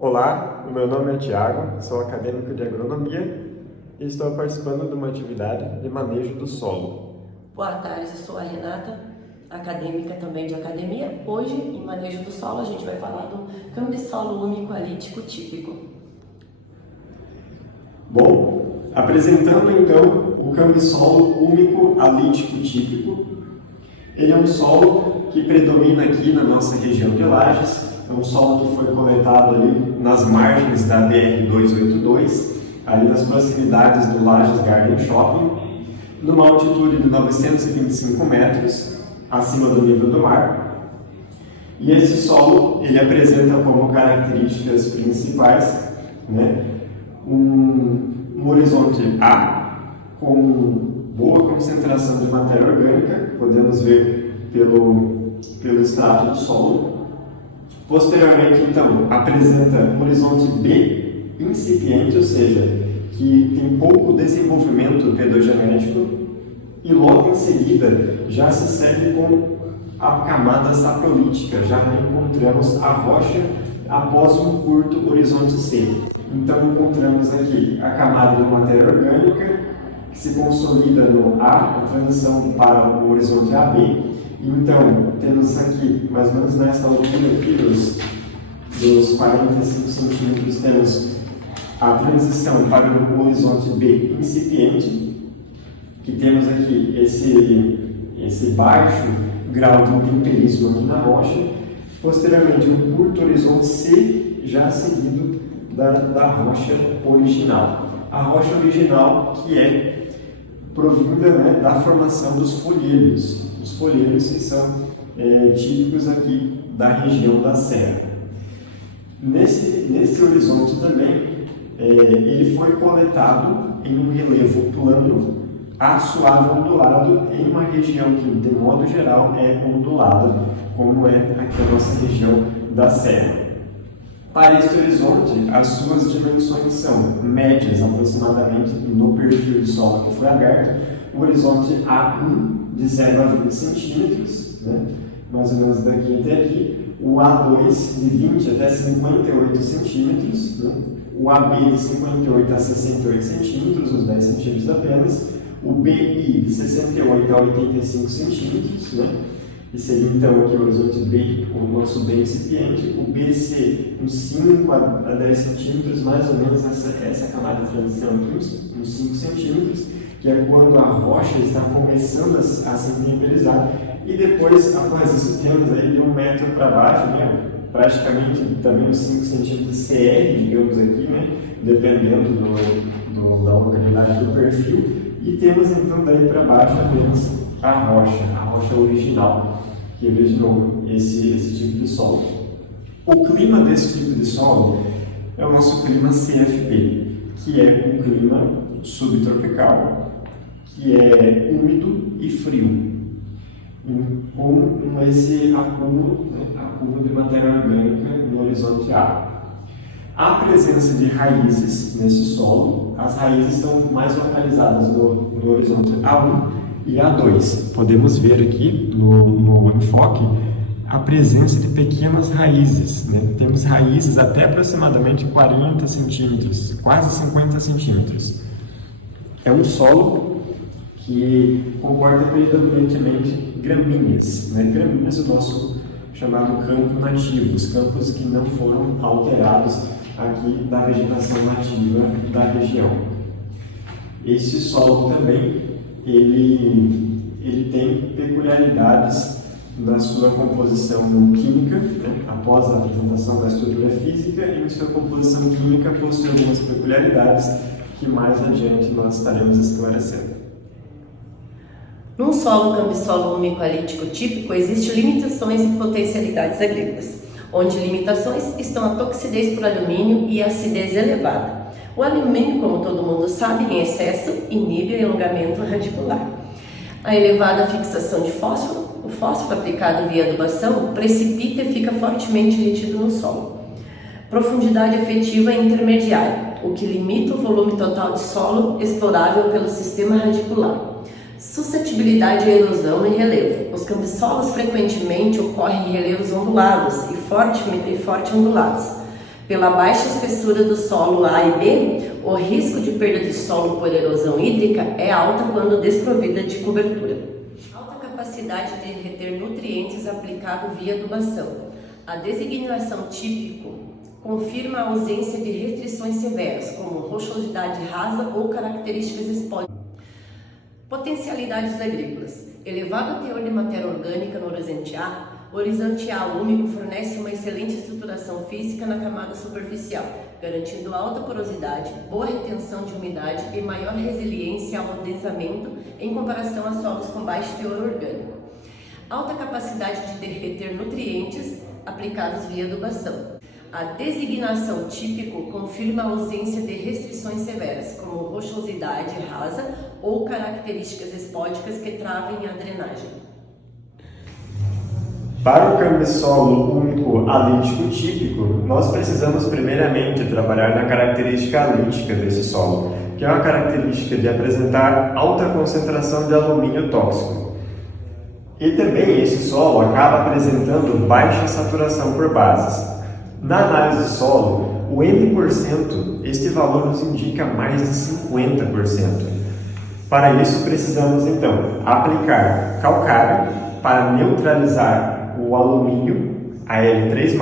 Olá, o meu nome é Tiago, sou acadêmico de agronomia e estou participando de uma atividade de manejo do solo. Boa tarde, eu sou a Renata, acadêmica também de academia. Hoje, em manejo do solo, a gente vai falar do cambisolo úmico alítico típico. Bom, apresentando então o cambisolo úmico alítico típico. Ele é um solo que predomina aqui na nossa região de Lages. É um solo que foi coletado ali nas margens da BR-282, ali nas proximidades do Lages Garden Shopping, numa altitude de 925 metros acima do nível do mar. E esse solo ele apresenta como características principais, um horizonte A com boa concentração de matéria orgânica, podemos ver pelo extrato do solo. Posteriormente, então, apresenta um horizonte B incipiente, ou seja, que tem pouco desenvolvimento pedogenético, e logo em seguida já se segue com a camada saprolítica, já encontramos a rocha após um curto horizonte C. Então encontramos aqui a camada de matéria orgânica que se consolida no A, a transição para o horizonte AB. Então temos aqui, mais ou menos nessa altura aqui dos 45 centímetros, temos a transição para o horizonte B incipiente, que temos aqui esse baixo grau de temperismo aqui na rocha. Posteriormente, um curto horizonte C, já seguido da rocha original. A rocha original que é provinda da formação dos folheiros. Os folheiros que são típicos aqui da região da Serra. Nesse horizonte também, ele foi coletado em um relevo plano, assoado ondulado, em uma região que, de modo geral, é ondulada, como é aqui a nossa região da Serra. Para este horizonte, as suas dimensões são médias, aproximadamente, no perfil de solo que foi aberto, o horizonte A1 de 0 a 20 centímetros, mais ou menos daqui até aqui, o A2 de 20 até 58 centímetros, o AB de 58 a 68 centímetros, uns 10 centímetros apenas, o BI de 68 a 85 centímetros, e seria então aqui o horizonte B, o nosso B incipiente, o BC uns 5 a 10 centímetros, mais ou menos essa camada de transição aqui, uns 5 centímetros, que é quando a rocha está começando a se temperizar, e depois, após isso, temos aí de 1 metro para baixo, praticamente também uns 5 centímetros CR, digamos aqui, dependendo da localidade do perfil, e temos então daí para baixo apenas a rocha original, que é, de novo, esse tipo de solo. O clima desse tipo de solo é o nosso clima CFP, que é um clima subtropical, que é úmido e frio, com esse acúmulo de matéria orgânica no horizonte A. A presença de raízes nesse solo, as raízes estão mais localizadas no horizonte A1 e A2. Podemos ver aqui no enfoque a presença de pequenas raízes. Temos raízes até aproximadamente 40 centímetros, quase 50 centímetros. É um solo que comporta predominantemente gramíneas. Gramíneas, o nosso chamado campo nativo, os campos que não foram alterados aqui da vegetação nativa da região. Esse solo também, ele tem peculiaridades na sua composição química, após a apresentação da estrutura física, e na sua composição química possui algumas peculiaridades que mais adiante nós estaremos esclarecendo. Num solo cambisolo úmico alítico típico, existem limitações e potencialidades agrícolas, onde limitações estão a toxidez por alumínio e a acidez elevada. O alumínio, como todo mundo sabe, em excesso inibe o alongamento radicular. A elevada fixação de fósforo, o fósforo aplicado via adubação, precipita e fica fortemente retido no solo. Profundidade efetiva intermediária, o que limita o volume total de solo explorável pelo sistema radicular. Suscetibilidade à erosão e relevo. Os cambissolos frequentemente ocorrem em relevos ondulados e forte ondulados. Pela baixa espessura do solo A e B, o risco de perda de solo por erosão hídrica é alta quando desprovida de cobertura. Alta capacidade de reter nutrientes aplicado via adubação. A designação típico confirma a ausência de restrições severas, como rochosidade rasa ou características espólicas. Potencialidades agrícolas. Elevado teor de matéria orgânica no horizonte A, o horizonte A úmico fornece uma excelente estruturação física na camada superficial, garantindo alta porosidade, boa retenção de umidade e maior resiliência ao desamento em comparação a solos com baixo teor orgânico. Alta capacidade de reter nutrientes aplicados via adubação. A designação típico confirma a ausência de restrições severas, como rochosidade rasa ou características espódicas que travem a drenagem. Para o cambisolo úmico alítico típico, nós precisamos primeiramente trabalhar na característica alítica desse solo, que é uma característica de apresentar alta concentração de alumínio tóxico. E também esse solo acaba apresentando baixa saturação por bases. Na análise de solo, o M%, este valor nos indica mais de 50%. Para isso, precisamos então aplicar calcário para neutralizar o alumínio, Al3+,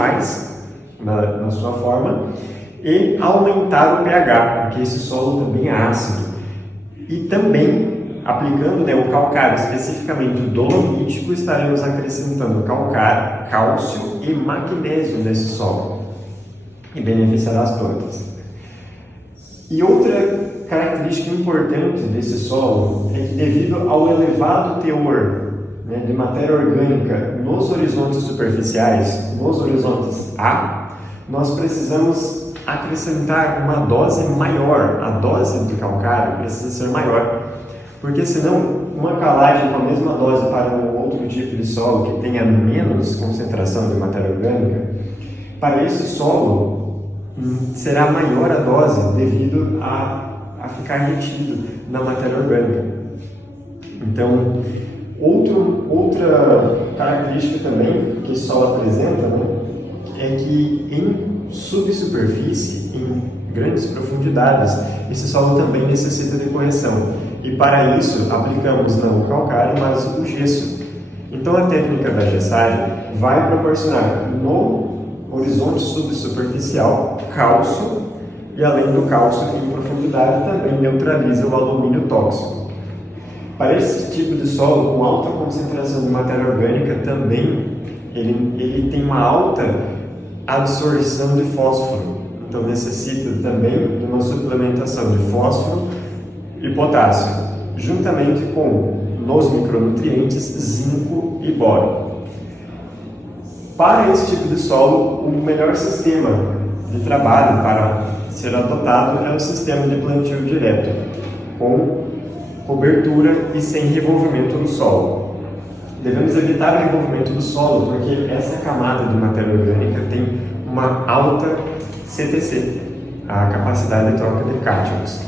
na sua forma, e aumentar o pH, porque esse solo também é ácido. E também, aplicando o calcário, especificamente o dolomítico, estaremos acrescentando calcário, cálcio e magnésio nesse solo, e beneficiará as plantas. E outra característica importante desse solo é que, devido ao elevado teor de matéria orgânica nos horizontes superficiais, nos horizontes A, nós precisamos acrescentar uma dose maior. A dose de calcário precisa ser maior, porque senão uma calagem com a mesma dose para um outro tipo de solo que tenha menos concentração de matéria orgânica, para esse solo será maior a dose devido a ficar retido na matéria orgânica. Então, outra característica também que esse solo apresenta, é que em subsuperfície, em grandes profundidades, esse solo também necessita de correção. E para isso aplicamos não o calcário, mas o gesso. Então a técnica da gessagem vai proporcionar no horizonte subsuperficial cálcio, e além do cálcio em profundidade também neutraliza o alumínio tóxico. Para esse tipo de solo com alta concentração de matéria orgânica também ele tem uma alta absorção de fósforo, então necessita também de uma suplementação de fósforo e potássio, juntamente com nos micronutrientes zinco e boro. Para esse tipo de solo, o melhor sistema de trabalho para ser adotado é o sistema de plantio direto, com cobertura e sem revolvimento do solo. Devemos evitar o revolvimento do solo porque essa camada de matéria orgânica tem uma alta CTC, a capacidade de troca de cátions.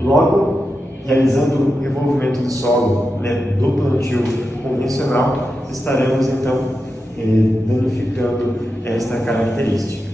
Logo, realizando o revolvimento do solo do plantio convencional, estaremos então danificando esta característica.